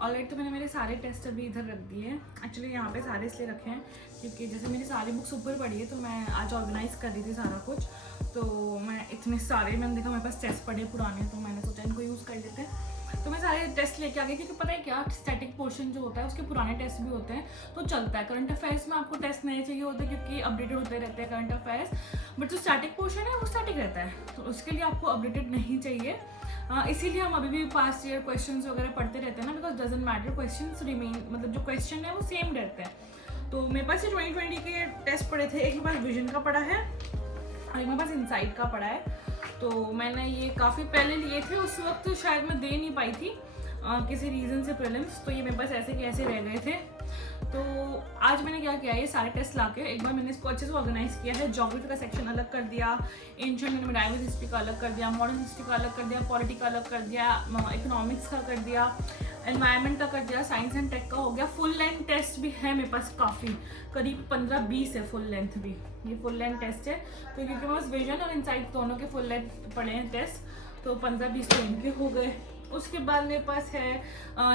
Alright, तो मैंने मेरे सारे टेस्ट अभी इधर रख दिए हैं। एक्चुअली यहाँ पे सारे इसलिए रखे हैं क्योंकि जैसे मेरी सारी बुक्स ऊपर पड़ी है, तो मैं आज ऑर्गेनाइज कर रही थी सारा कुछ, तो मैं इतने सारे मैंने देखा मेरे पास टेस्ट पड़े पुराने, तो मैंने सोचा इनको यूज़ कर लेते हैं। तो मैं सारे टेस्ट लेके आ गई क्योंकि पता है क्या, स्टैटिक पोर्शन जो होता है उसके पुराने टेस्ट भी होते हैं तो चलता है। करंट अफेयर्स में आपको टेस्ट नहीं चाहिए होते क्योंकि अपडेटेड होते रहते हैं करंट अफेयर्स, बट जो स्टैटिक पोर्शन है वो स्टैटिक रहता है, तो उसके लिए आपको अपडेटेड नहीं चाहिए। इसीलिए हम अभी भी पास्ट ईयर क्वेश्चंस वगैरह पढ़ते रहते हैं ना, because doesn't matter, questions remain, मतलब जो क्वेश्चन है वो सेम रहते हैं। तो मेरे पास ये 2020 के टेस्ट पड़े थे, एक मेरे पास विजन का पड़ा है और एक मेरे पास इनसाइट का पड़ा है। तो मैंने ये काफ़ी पहले लिए थे, उस वक्त शायद मैं दे नहीं पाई थी किसी रीज़न से प्रीलिम्स, तो ये मेरे पास ऐसे के ऐसे रह गए थे। तो आज मैंने क्या किया, ये सारे टेस्ट लाके एक बार मैंने इसको अच्छे से ऑर्गेनाइज किया है। ज्योग्राफी का सेक्शन अलग कर दिया, एंशिएंट एंड मिडाइवल हिस्ट्री का अलग कर दिया, मॉडर्न हिस्ट्री का अलग कर दिया, पॉलिटी का अलग कर दिया, इकोनॉमिक्स का कर दिया, एनवायरनमेंट का कर दिया, साइंस एंड टेक का हो गया। फुल लेंथ टेस्ट भी है मेरे पास काफ़ी, करीब 15-20 है फुल लेंथ भी, ये फुल लेंथ टेस्ट है। तो क्योंकि मेरे पास विजन और इनसाइट दोनों के फुल लेंथ पड़े हैं टेस्ट, तो 15-20 तो इनके हो गए। उसके बाद मेरे पास है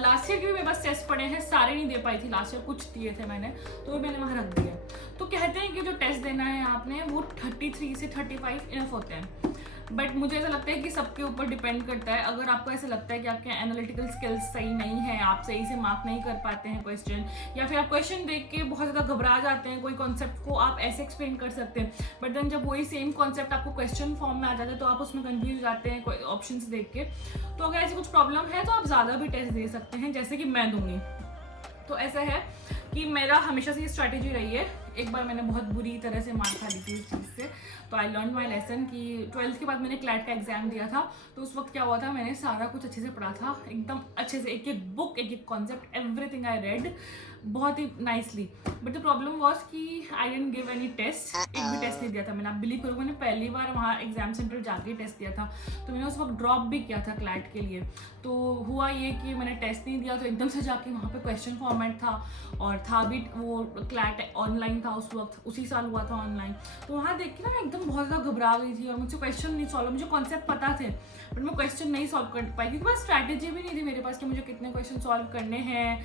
लास्ट ईयर के भी मेरे पास टेस्ट पड़े हैं, सारे नहीं दे पाई थी लास्ट ईयर, कुछ दिए थे मैंने, तो वो मैंने वहाँ रख दिया। तो कहते हैं कि जो टेस्ट देना है आपने वो 33 से 35 इनफ होते हैं, बट मुझे ऐसा लगता है कि सबके ऊपर डिपेंड करता है। अगर आपको ऐसा लगता है कि आपके एनालिटिकल स्किल्स सही नहीं है, आप सही से मार्क नहीं कर पाते हैं क्वेश्चन, या फिर आप क्वेश्चन देख के बहुत ज़्यादा घबरा जाते हैं, कोई कॉन्सेप्ट को आप ऐसे एक्सप्लेन कर सकते हैं, बट देन जब वही सेम कॉन्सेप्ट आपको क्वेश्चन फॉर्म में आ जाता है तो आप उसमें कंफ्यूज हो जाते हैं कोई ऑप्शन देख के। तो अगर ऐसी कुछ प्रॉब्लम है तो आप ज़्यादा भी टेस्ट दे सकते हैं, जैसे कि मैं दूंगी। तो ऐसा है कि मेरा हमेशा से ये स्ट्रैटेजी रही है। एक बार मैंने बहुत बुरी तरह से मार खा ली थी इस चीज़ से, तो आई लर्न माई लेसन कि 12th के बाद मैंने क्लैट का एग्जाम दिया था, तो उस वक्त क्या हुआ था, मैंने सारा कुछ अच्छे से पढ़ा था, एकदम अच्छे से, एक एक बुक, एक एक कॉन्सेप्ट, एवरीथिंग आई रेड बहुत ही nicely. But the problem was कि I didn't give any test, एक भी टेस्ट नहीं दिया था मैंने। आप बिलीव करोगे, मैंने पहली बार वहाँ एग्जाम सेंटर जाके टेस्ट दिया था, तो मैंने उस वक्त ड्रॉप भी किया था क्लैट के लिए। तो हुआ ये कि मैंने टेस्ट नहीं दिया, तो एकदम से जाके वहाँ पे क्वेश्चन फॉर्मेट था और था भी वो क्लैट ऑनलाइन था उस वक्त, उसी साल हुआ था ऑनलाइन। तो वहाँ देख के ना मैं एकदम बहुत ज़्यादा घबरा गई थी और मुझसे क्वेश्चन नहीं सॉल्व, मुझे कॉन्सेप्ट पता थे बट मैं क्वेश्चन नहीं सॉल्व कर पाई क्योंकि बस स्ट्रैटेजी भी नहीं थी मेरे पास कि मुझे कितने क्वेश्चन सॉल्व करने हैं,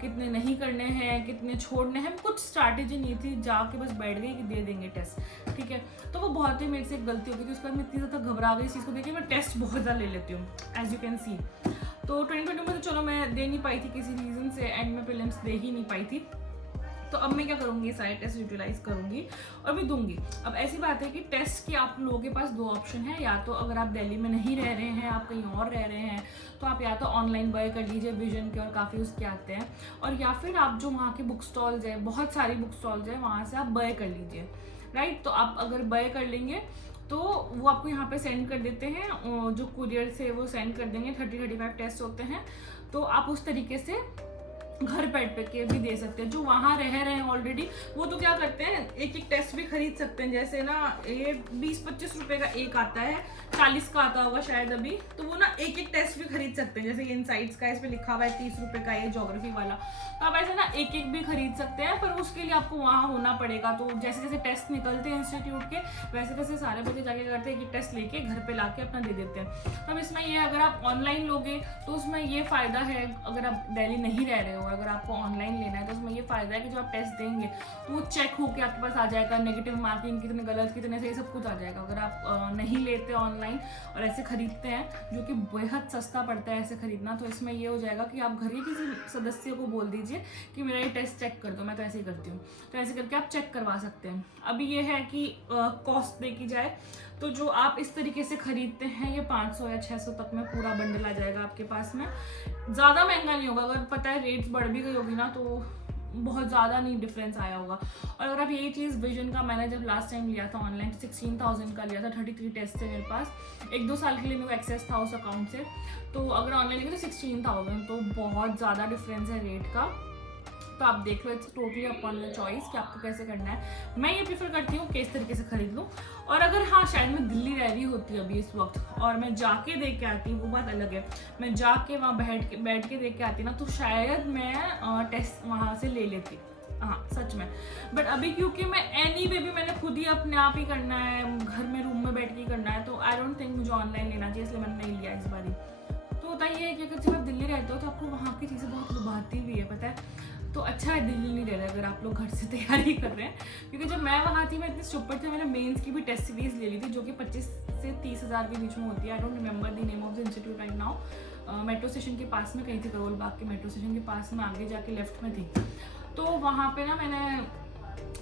कितने नहीं करने हैं, कितने छोड़ने हैं, कुछ स्ट्रैटेजी नहीं थी। जाके बस बैठ गई कि दे देंगे टेस्ट, ठीक है। तो वो बहुत ही मेरे से एक गलती हो गई थी, उसके बाद मैं इतनी ज़्यादा घबरा गई इस चीज़ को देख के, मैं टेस्ट बहुत ज़्यादा ले लेती हूँ एज यू कैन सी। तो 2020 में तो चलो मैं दे नहीं पाई थी किसी रीज़न से, एंड में प्रीलिम्स दे ही नहीं पाई थी। तो अब मैं क्या करूँगी, ये सारे टेस्ट यूटिलाइज करूँगी और भी दूंगी। अब ऐसी बात है कि टेस्ट की आप लोगों के पास दो ऑप्शन है, या तो अगर आप दिल्ली में नहीं रह रहे हैं, आप कहीं और रह रहे हैं, तो आप या तो ऑनलाइन बाय कर लीजिए विजन के, और काफ़ी उसके आते हैं, और या फिर आप जो वहाँ के बुक स्टॉल्स है, बहुत सारी बुक स्टॉल्स है, वहाँ से आप बाय कर लीजिए, राइट। तो आप अगर बाय कर लेंगे तो वो आपको यहाँ पे सेंड कर देते हैं, जो कुरियर से वो सेंड कर देंगे। 30-35 टेस्ट होते हैं, तो आप उस तरीके से घर बैठ के भी दे सकते हैं। जो वहाँ रह रहे हैं ऑलरेडी, वो तो क्या करते हैं, एक एक टेस्ट भी खरीद सकते हैं। जैसे ना ये 20-25 रुपए का एक आता है, 40 का आता होगा शायद अभी, तो वो ना एक एक टेस्ट भी खरीद सकते हैं। जैसे ये इनसाइट्स का, इस पे लिखा हुआ है 30 रुपए का, ये ज्योग्राफी वाला, तो आप ऐसे ना एक एक भी खरीद सकते हैं, पर उसके लिए आपको वहाँ होना पड़ेगा। तो जैसे जैसे टेस्ट निकलते हैं इंस्टीट्यूट के, वैसे वैसे सारे बच्चे जाके करते हैं कि टेस्ट लेके घर पे लाके अपना दे देते हैं। तो अब इसमें ये, अगर आप ऑनलाइन लोगे तो उसमें ये फ़ायदा है, अगर आप दिल्ली नहीं रह रहे हो, अगर आपको ऑनलाइन लेना है तो उसमें ये फ़ायदा है कि जो आप टेस्ट देंगे तो वो चेक होकर आपके पास आ जाएगा, नेगेटिव मार्किंग कितने गलत कितने सही सब कुछ आ जाएगा। अगर आप नहीं लेते ऑनलाइन और ऐसे खरीदते हैं, जो कि बेहद सस्ता पड़ता है ऐसे खरीदना, तो इसमें ये हो जाएगा कि आप घर के किसी सदस्य को बोल दीजिए कि मेरा ये टेस्ट चेक कर दो, मैं तो ऐसे ही करती हूँ, तो ऐसे करके आप चेक करवा सकते हैं। अभी ये है कि कॉस्ट देखी जाए तो जो आप इस तरीके से खरीदते हैं, ये 500 या 600 तक में पूरा बंडल आ जाएगा आपके पास में, ज़्यादा महंगा नहीं होगा। अगर पता है रेट्स बढ़ भी गई होगी ना, तो बहुत ज़्यादा नहीं डिफरेंस आया होगा। और अगर आप यही चीज़ विजन का, मैंने जब लास्ट टाइम लिया था ऑनलाइन 16,000 का लिया था, 33 टेस्ट थे मेरे पास, 1-2 साल के लिए मेरे को एक्सेस था उस अकाउंट से। तो अगर ऑनलाइन लिया तो 16,000, तो बहुत ज़्यादा डिफरेंस है रेट का। तो आप देख लो, it's totally upon your choice कि आपको कैसे करना है। मैं ये प्रीफर करती हूँ कि इस तरीके से खरीद लूँ। और अगर हाँ, शायद मैं दिल्ली रह रही होती अभी इस वक्त और मैं जाके देख के आती, वो बात अलग है, मैं जाके वहाँ बैठ के देख के आती ना, तो शायद मैं टेस्ट वहाँ से ले लेती, हाँ सच में। बट अभी क्योंकि मैं एनीवे भी मैंने खुद ही अपने आप ही करना है, घर में रूम में बैठ के करना है, तो आई डोंट थिंक मुझे ऑनलाइन लेना चाहिए, इसलिए मैंने नहीं लिया इस बारी। तो होता ये है कि अगर जब आप दिल्ली रहते हो तो आपको वहाँ की चीज़ें बहुत लुभाती भी है, पता है। तो अच्छा है दिल्ली नहीं रह रहा अगर आप लोग घर से तैयारी कर रहे हैं, क्योंकि जब मैं वहाँ थी मैं इतनी स्टूपिड थी, मैंने मेंस की भी टेस्ट सीरीज ले ली थी जो कि 25 से 30 हज़ार के बीच में होती है। I don't remember the name of the institute right now. Metro station के पास में कहीं थी, करोल बाग के मेट्रो स्टेशन के पास में, आगे जाके लेफ्ट में थी। तो वहाँ पे ना मैंने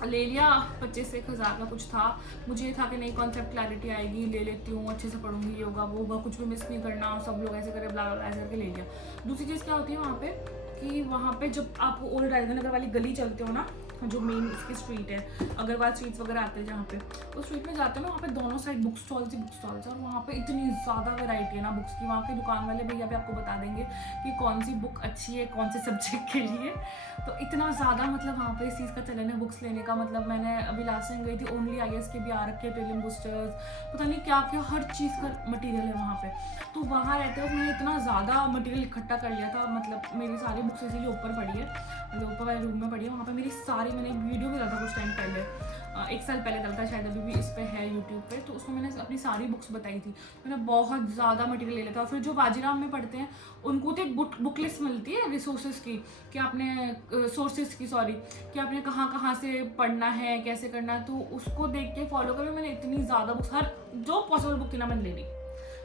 ले लिया, 25 से 1 हज़ार का कुछ था। मुझे ये था कि नई कॉन्सेप्ट क्लैरिटी आएगी, ले लेती हूँ, अच्छे से पढ़ूंगी, ये होगा वो होगा, कुछ भी मिस नहीं करना, सब लोग ऐसे करे, ब्ला ब्ला ऐसे करके ले लिया। दूसरी चीज़ क्या होती है वहाँ पे कि वहाँ पे जब आप ओल्ड राजेंद्र नगर वाली गली चलते हो ना, जो मेन इसकी स्ट्रीट है, अग्रवाल स्ट्रीट्स वगैरह आते हैं जहाँ पे, उस स्ट्रीट में जाते हो ना, वहाँ पे दोनों साइड बुक स्टॉल्स ही बुक स्टॉल्स है, और वहाँ पे इतनी ज़्यादा वैरायटी है ना बुक्स की। वहाँ के दुकान वाले भैया भी आपको बता देंगे कि कौन सी बुक अच्छी है कौन से सब्जेक्ट के लिए। तो इतना ज़्यादा मतलब वहाँ पे इस चीज़ का चलन है बुक्स लेने का। मतलब मैंने अभी लास्ट टाइम गई थी, ओनली IAS के भी आ रखे हैं, प्रीलिम बूस्टर्स, पता नहीं क्या क्या, हर चीज़ का मटीरियल है वहाँ पे। तो वहाँ रहते हुए मैंने इतना ज़्यादा मटीरियल इकट्ठा कर लिया था, मतलब मेरी सारी बुक्स इसीलिए ऊपर पड़ी है, मतलब ऊपर वाले रूम में पड़ी है। वहाँ पे मेरी सारी, मैंने एक वीडियो भी डाला था कुछ टाइम पहले, 1 साल पहले डाला था शायद, अभी भी इस पे है यूट्यूब पे, तो उसमें मैंने अपनी सारी बुक्स बताई थी। मैंने बहुत ज़्यादा मटेरियल ले लिया था। और फिर जो बाजीराम में पढ़ते हैं उनको तो एक बुक लिस्ट मिलती है रिसोर्सेज की, कि आपने सोर्सेज की, सॉरी, कि आपने कहाँ कहाँ से पढ़ना है, कैसे करना है, तो उसको देख के फॉलो करके मैंने इतनी ज़्यादा बुक्स, हर जो पॉसिबल बुक थी ना मैंने ले ली।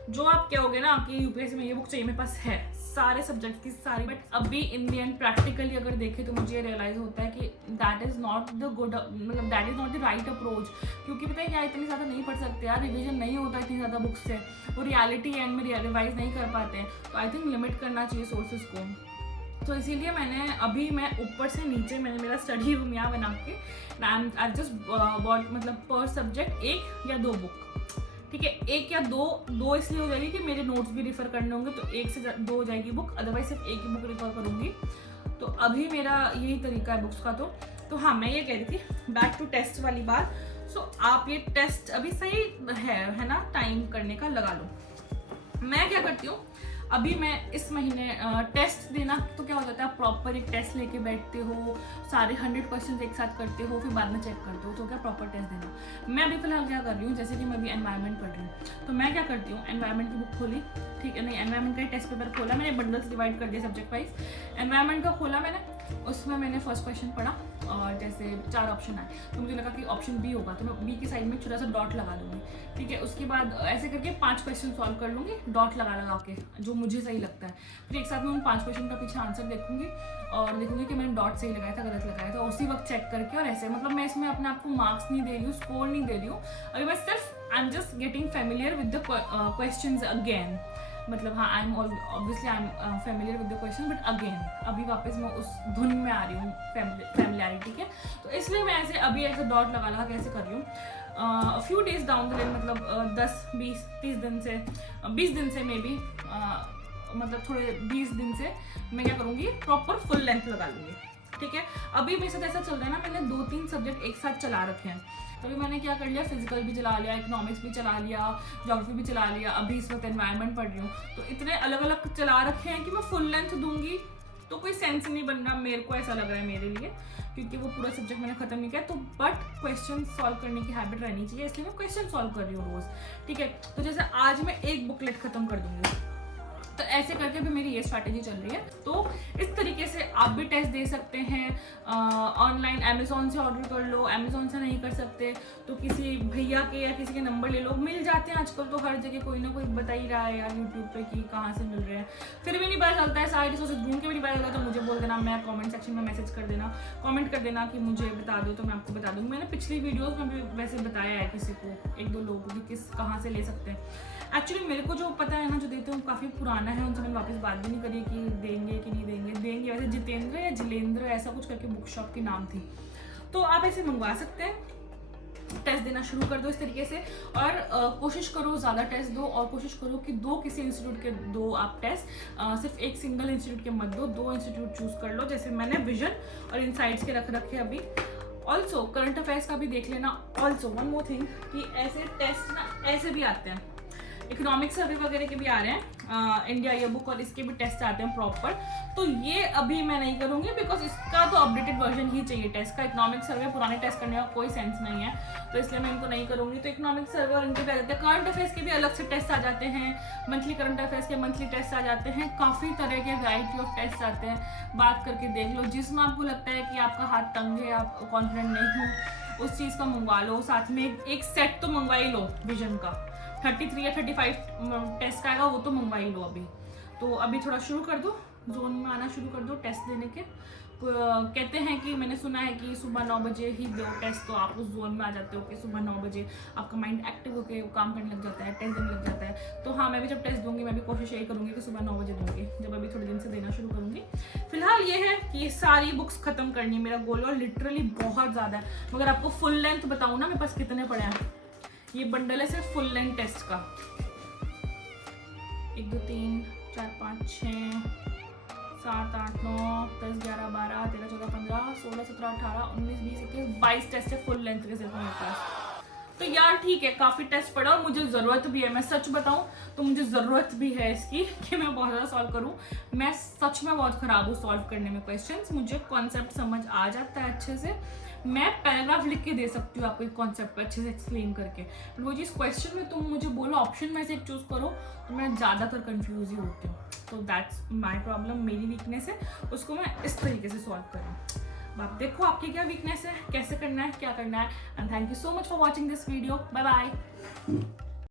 जो आप कहोगे ना कि UPSC में ये बुक चाहिए, मेरे पास है सारे सब्जेक्ट की सारी। बट अभी इन दी एंड प्रैक्टिकली अगर देखें तो मुझे रियलाइज होता है कि that is not the good, मतलब that is not the right approach. क्योंकि पता है क्या, इतनी ज़्यादा नहीं पढ़ सकते यार, रिविजन नहीं होता इतनी ज़्यादा बुक्स से, वो रियलिटी एंड में रिवाइज नहीं कर पाते हैं। तो आई थिंक लिमिट करना चाहिए सोर्सेज को। तो इसीलिए मैंने अभी, मैं ऊपर से नीचे मैंने मेरा स्टडी रूम यहाँ बना के, आई जस्ट बॉट, मतलब पर सब्जेक्ट 1 या 2 बुक, ठीक है, 1 या 2 इसलिए हो जाएगी कि मेरे नोट्स भी रिफ़र करने होंगे, तो 1 से 2 हो जाएगी बुक, अदरवाइज सिर्फ 1 ही बुक रिफ़र करूँगी। तो अभी मेरा यही तरीका है बुक्स का। तो हाँ, मैं ये कह रही थी, बैक टू टेस्ट वाली बात। सो आप ये टेस्ट अभी सही है ना, टाइम करने का लगा लो। मैं क्या करती हूँ, अभी मैं इस महीने टेस्ट देना, तो क्या हो जाता है, आप प्रॉपर एक टेस्ट लेके बैठते हो, सारे 100 क्वेश्चन एक साथ करते हो, फिर बाद में चेक करते हो, तो क्या प्रॉपर टेस्ट देना। मैं अभी फिलहाल क्या कर रही हूँ, जैसे कि मैं अभी एनवायरनमेंट पढ़ रही हूँ, तो मैं क्या करती हूँ, एनवायरनमेंट की बुक खोली, ठीक है, नहीं एनवायरनमेंट का टेस्ट पेपर खोला मैंने, बंडल्स डिवाइड कर दिया सब्जेक्ट वाइज। एनवायरनमेंट का खोला मैंने, उसमें मैंने फर्स्ट क्वेश्चन पढ़ा, और जैसे 4 ऑप्शन आए, तो मुझे लगा कि ऑप्शन बी होगा, तो मैं बी की साइड में छोटा सा डॉट लगा दूंगी, ठीक है। उसके बाद ऐसे करके 5 क्वेश्चन सॉल्व कर लूँगी, डॉट लगा के, जो मुझे सही लगता है। फिर एक साथ में उन 5 क्वेश्चन का पीछे आंसर देखूंगी, और देखूंगी कि मैंने डॉट सही लगाया था गलत लगाया था, उसी वक्त चेक करके। और ऐसे मतलब मैं इसमें अपने आप को मार्क्स नहीं दे रही हूँ, स्कोर नहीं दे रही हूँ, अभी मैं सिर्फ I am just getting familiar with the questions again. मतलब हाँ, I am familiar with the question, but again अभी वापस मैं उस धुन में आ रही हूँ फैमिलियरिटी के। तो इसलिए मैं ऐसे अभी ऐसे डॉट लगा कैसे कर रही हूँ। Few days down the line, मतलब 10, 20, 30 दिन से, 20 दिन से मे बी, मतलब थोड़े 20 दिन से मैं क्या करूँगी, प्रॉपर फुल लेंथ लगा लूँगी, ठीक है। अभी मेरे साथ ऐसा चल रहा है ना, मैंने 2-3 सब्जेक्ट एक साथ चला रखे हैं। तो अभी मैंने क्या कर लिया, फिजिकल भी चला लिया, इकोनॉमिक्स भी चला लिया, ज्योग्राफी भी चला लिया, अभी इस वक्त एनवायरनमेंट पढ़ रही हूँ। तो इतने अलग अलग चला रखे हैं कि मैं फुल लेंथ दूंगी तो कोई सेंस नहीं बन रहा, मेरे को ऐसा लग रहा है मेरे लिए, क्योंकि वो पूरा सब्जेक्ट मैंने खत्म नहीं किया। तो बट क्वेश्चन सॉल्व करने की हैबिट रहनी चाहिए, इसलिए मैं क्वेश्चन सॉल्व कर रही हूँ रोज, ठीक है। तो जैसे आज मैं एक बुकलेट खत्म कर दूंगी, तो ऐसे करके भी मेरी ये स्ट्रैटेजी चल रही है। तो इस तरीके से आप भी टेस्ट दे सकते हैं। ऑनलाइन अमेजोन से ऑर्डर कर लो, अमेजोन से नहीं कर सकते तो किसी भैया के या किसी के नंबर ले लो, मिल जाते हैं आजकल तो हर जगह, कोई ना कोई बता ही रहा है यार यूट्यूब पे कि कहाँ से मिल रहे हैं। फिर भी नहीं पता चलता है, सारे रिसोर्सेज ढूंढ के भी नहीं पता चलता, तो मुझे बोल देना, मैं कॉमेंट सेक्शन में मैसेज कर देना, कॉमेंट कर देना कि मुझे बता दो, तो मैं आपको बता दूँगी। मैंने पिछली वीडियोज़ में भी वैसे बताया है किसी को, 1-2 लोगों को, कि कहाँ से ले सकते हैं। एक्चुअली मेरे को जो पता है ना, जो देते हैं वो काफ़ी पुराना है, उनसे मैंने वापस बात भी नहीं करी कि देंगे कि नहीं देंगे। वैसे जितेंद्र या जिलेंद्र ऐसा कुछ करके बुक शॉप की नाम थी, तो आप ऐसे मंगवा सकते हैं। टेस्ट देना शुरू कर दो इस तरीके से, और कोशिश करो ज़्यादा टेस्ट दो, और कोशिश करो कि 2 किसी इंस्टीट्यूट के दो आप टेस्ट, सिर्फ एक सिंगल इंस्टीट्यूट के मत दो, 2 इंस्टीट्यूट चूज कर लो। जैसे मैंने विजन और इनसाइट्स के रख रखे अभी। ऑल्सो करंट अफेयर्स का भी देख लेना। ऑल्सो वन मोर थिंग कि ऐसे टेस्ट ना ऐसे भी आते हैं इकोनॉमिक सर्वे वगैरह के भी आ रहे हैं, इंडिया ये बुक और इसके भी टेस्ट आते हैं प्रॉपर। तो ये अभी मैं नहीं करूँगी बिकॉज इसका तो अपडेटेड वर्जन ही चाहिए टेस्ट का। इकोनॉमिक सर्वे पुराने टेस्ट करने का कोई सेंस नहीं है, तो इसलिए मैं इनको नहीं करूँगी। तो इकोनॉमिक सर्वे और इनके भी आ जाते हैं, करंट अफेयर्स के भी अलग से टेस्ट आ जाते हैं, मंथली करंट अफेयर्स के मंथली टेस्ट आ जाते हैं, काफ़ी तरह के वैरायटी ऑफ टेस्ट आते हैं। बात करके देख लो, जिसमें आपको लगता है कि आपका हाथ तंग है, आप कॉन्फिडेंट नहीं हो, उस चीज़ का मंगवा लो। साथ में एक सेट तो मंगवा ही लो विजन का, 33 या 35 टेस्ट का आएगा, वो तो मंगवा ही लो अभी। तो अभी थोड़ा शुरू कर दो, जोन में आना शुरू कर दो टेस्ट देने के। कहते हैं कि मैंने सुना है कि सुबह 9 बजे ही दो टेस्ट, तो आप उस जोन में आ जाते हो कि सुबह 9 बजे आपका माइंड एक्टिव होकर काम करने लग जाता है, टेस्ट देने लग जाता है। तो हाँ, मैं भी जब टेस्ट दूंगी मैं भी कोशिश यही करूँगी कि सुबह 9 बजे दूंगी, जब अभी थोड़े दिन से देना शुरू करूँगी। फिलहाल ये है कि ये सारी बुक्स खत्म करनी मेरा गोल, और लिटरली बहुत ज़्यादा है। मगर आपको फुल लेंथ बताऊँ ना, मेरे पास कितने पड़े हैं। ये बंडल है सिर्फ फुल लेंथ टेस्ट का, 1 2 3 4 5 6 7 8 9 10 11 12 13 14 15 16 17 18 19 20 21 22 टेस्ट है फुल लेंथ के सिर्फ मेरे पास। तो यार ठीक है, काफ़ी टेस्ट पड़ा और मुझे ज़रूरत भी है। मैं सच बताऊँ तो मुझे ज़रूरत भी है इसकी कि मैं बहुत ज़्यादा सॉल्व करूँ। मैं सच में बहुत ख़राब हूँ सॉल्व करने में क्वेश्चंस। मुझे कॉन्सेप्ट समझ आ जाता है अच्छे से, मैं पैराग्राफ लिख के दे सकती हूँ आपको एक कॉन्सेप्ट अच्छे से एक्सप्लेन करके। बट वो चीज़ क्वेश्चन में तुम मुझे बोलो ऑप्शन में से एक चूज़ करो, तो मैं ज़्यादातर कन्फ्यूज ही होती हूँ। तो दैट्स माई प्रॉब्लम, मेरी वीकनेस है, उसको मैं इस तरीके से सॉल्व करूँ। आप देखो आपकी क्या वीकनेस है, कैसे करना है, क्या करना है। And thank you so much for watching this video. Bye bye.